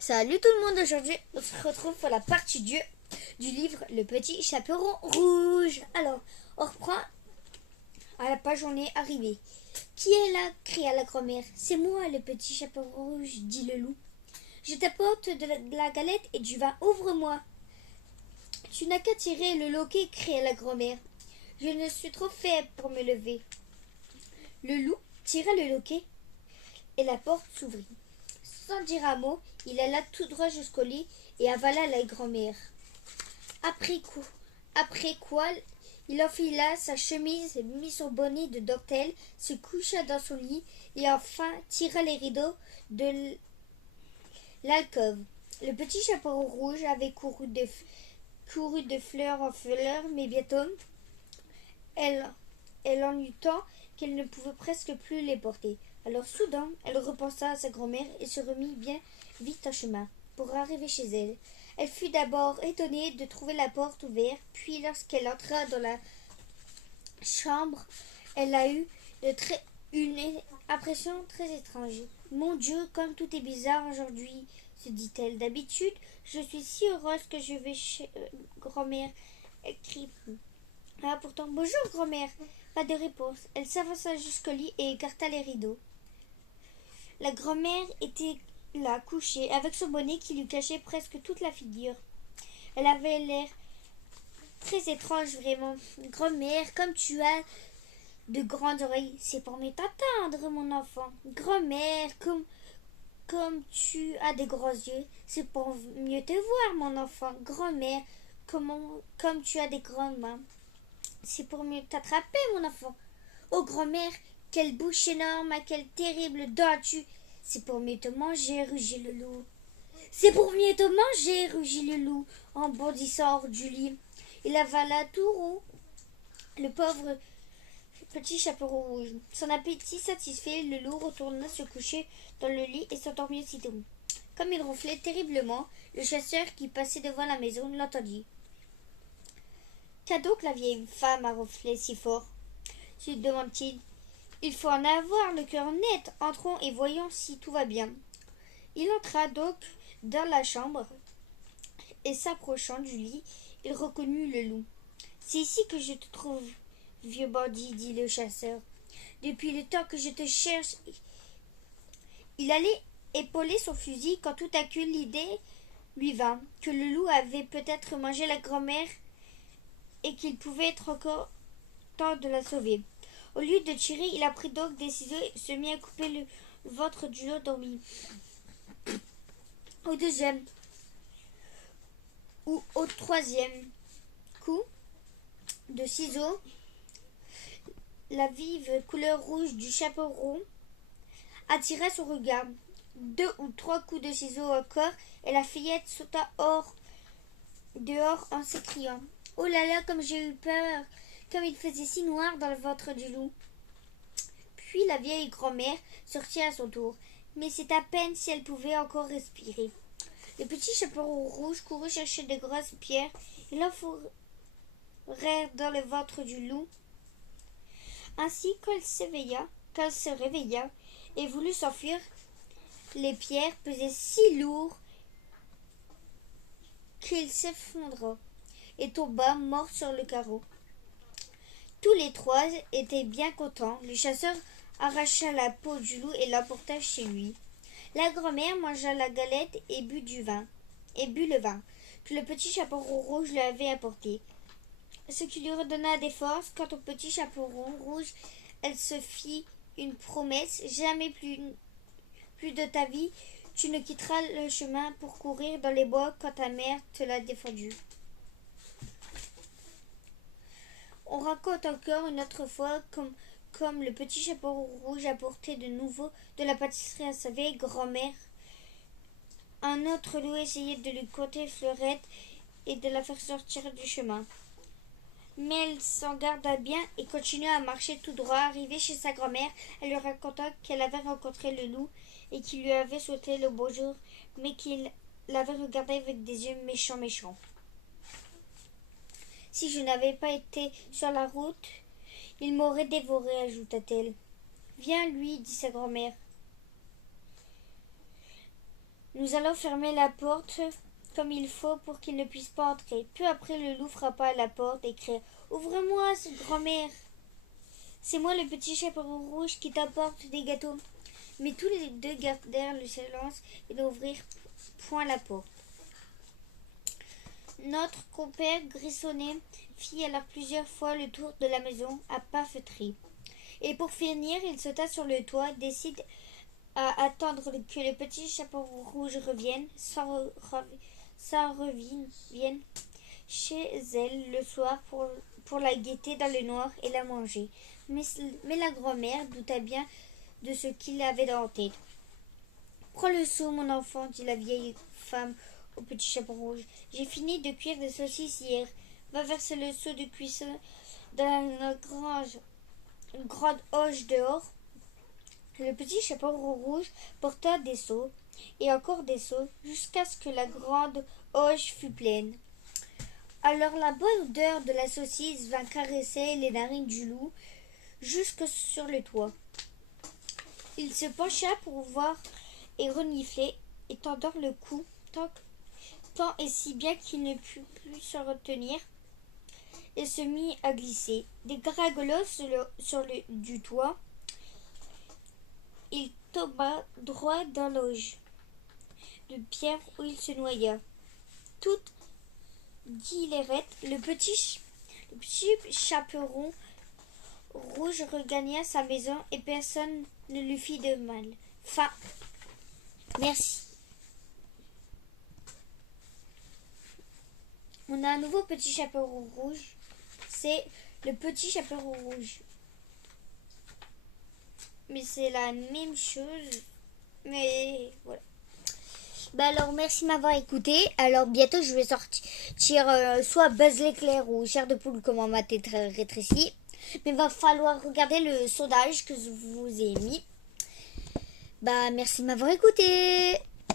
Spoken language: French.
Salut tout le monde, aujourd'hui on se retrouve pour la partie 2 du livre Le Petit Chaperon Rouge. Alors, on reprend à la page où on est arrivé. Qui est là? Cria la grand-mère. C'est moi, le petit chaperon rouge, dit le loup. Je t'apporte de la galette et du vin, ouvre-moi. Tu n'as qu'à tirer le loquet, cria la grand-mère. Je ne suis trop faible pour me lever. Le loup tira le loquet et la porte s'ouvrit. Sans dire un mot, il alla tout droit jusqu'au lit et avala la grand-mère. Après quoi, il enfila sa chemise, mit son bonnet de dentelle, se coucha dans son lit et enfin tira les rideaux de l'alcôve. Le petit chaperon rouge avait couru de fleur en fleur, mais bientôt elle en eut tant qu'elle ne pouvait presque plus les porter. Alors soudain, elle repensa à sa grand-mère et se remit bien vite en chemin pour arriver chez elle. Elle fut d'abord étonnée de trouver la porte ouverte, puis lorsqu'elle entra dans la chambre, elle a eu une impression très étrange. Mon Dieu, comme tout est bizarre aujourd'hui, se dit-elle. D'habitude, je suis si heureuse que je vais chez grand-mère. Elle crie. Ah, pourtant, bonjour grand-mère. Pas de réponse. Elle s'avança jusqu'au lit et écarta les rideaux. La grand-mère était là, couchée, avec son bonnet qui lui cachait presque toute la figure. Elle avait l'air très étrange, vraiment. Grand-mère, comme tu as de grandes oreilles, c'est pour mieux t'entendre, mon enfant. Grand-mère, comme tu as des gros yeux, c'est pour mieux te voir, mon enfant. Grand-mère, comme tu as des grandes mains, c'est pour mieux t'attraper, mon enfant. Oh, grand-mère, quelle bouche énorme, à quelle terrible dent as-tu? C'est pour mieux te manger, rugit le loup. C'est pour mieux te manger, rugit le loup, en bondissant hors du lit. Il avala tout rond le pauvre petit chaperon rouge. Son appétit satisfait, le loup retourna se coucher dans le lit et s'endormit aussitôt. Comme il ronflait terriblement, le chasseur qui passait devant la maison l'entendit. Qu'a donc la vieille femme à ronfler si fort? Se demande-t-il. Il faut en avoir le cœur net. Entrons et voyons si tout va bien. Il entra donc dans la chambre et s'approchant du lit, il reconnut le loup. C'est ici que je te trouve, vieux bandit, dit le chasseur. Depuis le temps que je te cherche. Il allait épauler son fusil quand tout à coup l'idée lui vint que le loup avait peut-être mangé la grand-mère et qu'il pouvait être encore temps de la sauver. Au lieu de tirer, il a pris donc des ciseaux et se mit à couper le ventre du loup endormi. Au deuxième ou au troisième coup de ciseaux, la vive couleur rouge du chaperon attira son regard. 2 ou 3 coups de ciseaux encore, et la fillette sauta dehors en s'écriant. Oh là là, comme j'ai eu peur, comme il faisait si noir dans le ventre du loup. Puis la vieille grand-mère sortit à son tour, mais c'est à peine si elle pouvait encore respirer. Le petit chaperon rouge courut chercher de grosses pierres et l'enfourrèrent dans le ventre du loup. Ainsi, quand elle se réveilla et voulut s'enfuir, les pierres pesaient si lourd qu'il s'effondra et tomba mort sur le carreau. Tous les trois étaient bien contents. Le chasseur arracha la peau du loup et l'emporta chez lui. La grand-mère mangea la galette et but le vin que le petit chaperon rouge lui avait apporté, ce qui lui redonna des forces. Quant au petit chaperon rouge, elle se fit une promesse: jamais plus de ta vie, tu ne quitteras le chemin pour courir dans les bois quand ta mère te l'a défendu. On raconte encore une autre fois comme le petit chaperon rouge apportait de nouveau de la pâtisserie à sa vieille grand-mère. Un autre loup essayait de lui conter Fleurette et de la faire sortir du chemin. Mais elle s'en garda bien et continua à marcher tout droit. Arrivée chez sa grand-mère, elle lui raconta qu'elle avait rencontré le loup et qu'il lui avait souhaité le bonjour, mais qu'il l'avait regardé avec des yeux méchants. Si je n'avais pas été sur la route, il m'aurait dévoré, ajouta-t-elle. Viens, lui, dit sa grand-mère. Nous allons fermer la porte comme il faut pour qu'il ne puisse pas entrer. Peu après, le loup frappa à la porte et cria: Ouvre-moi, grand-mère. C'est moi le petit chaperon rouge qui t'apporte des gâteaux. Mais tous les deux gardèrent le silence et n'ouvrirent point la porte. Notre compère Grissonnet fit alors plusieurs fois le tour de la maison à pas feutrés. Et pour finir, il sauta sur le toit, décide à attendre que le petit chaperon rouge revienne, revienne chez elle le soir pour la guetter dans le noir et la manger. Mais la grand-mère douta bien de ce qu'il avait dans la tête. Prends le seau, mon enfant, dit la vieille femme au petit chaperon rouge. J'ai fini de cuire des saucisses hier. Va verser le seau de cuisson dans une grande hoche dehors. Le petit chaperon rouge porta des seaux et encore des seaux jusqu'à ce que la grande hoche fût pleine. Alors la bonne odeur de la saucisse vint caresser les narines du loup jusque sur le toit. Il se pencha pour voir et renifler et tordant le cou tant et si bien qu'il ne put plus se retenir et se mit à glisser. Des garagolos du toit, il tomba droit dans l'auge de pierre où il se noya. Toute dilerette, le petit chaperon rouge regagna sa maison et personne ne lui fit de mal. Fin. Merci. On a un nouveau petit chaperon rouge. C'est le petit chaperon rouge. Mais c'est la même chose. Mais voilà. Alors merci de m'avoir écouté. Alors bientôt je vais sortir soit Buzz l'éclair ou Chair de poule comme ma tête rétrécie. Mais il va falloir regarder le sondage que je vous ai mis. Merci de m'avoir écouté.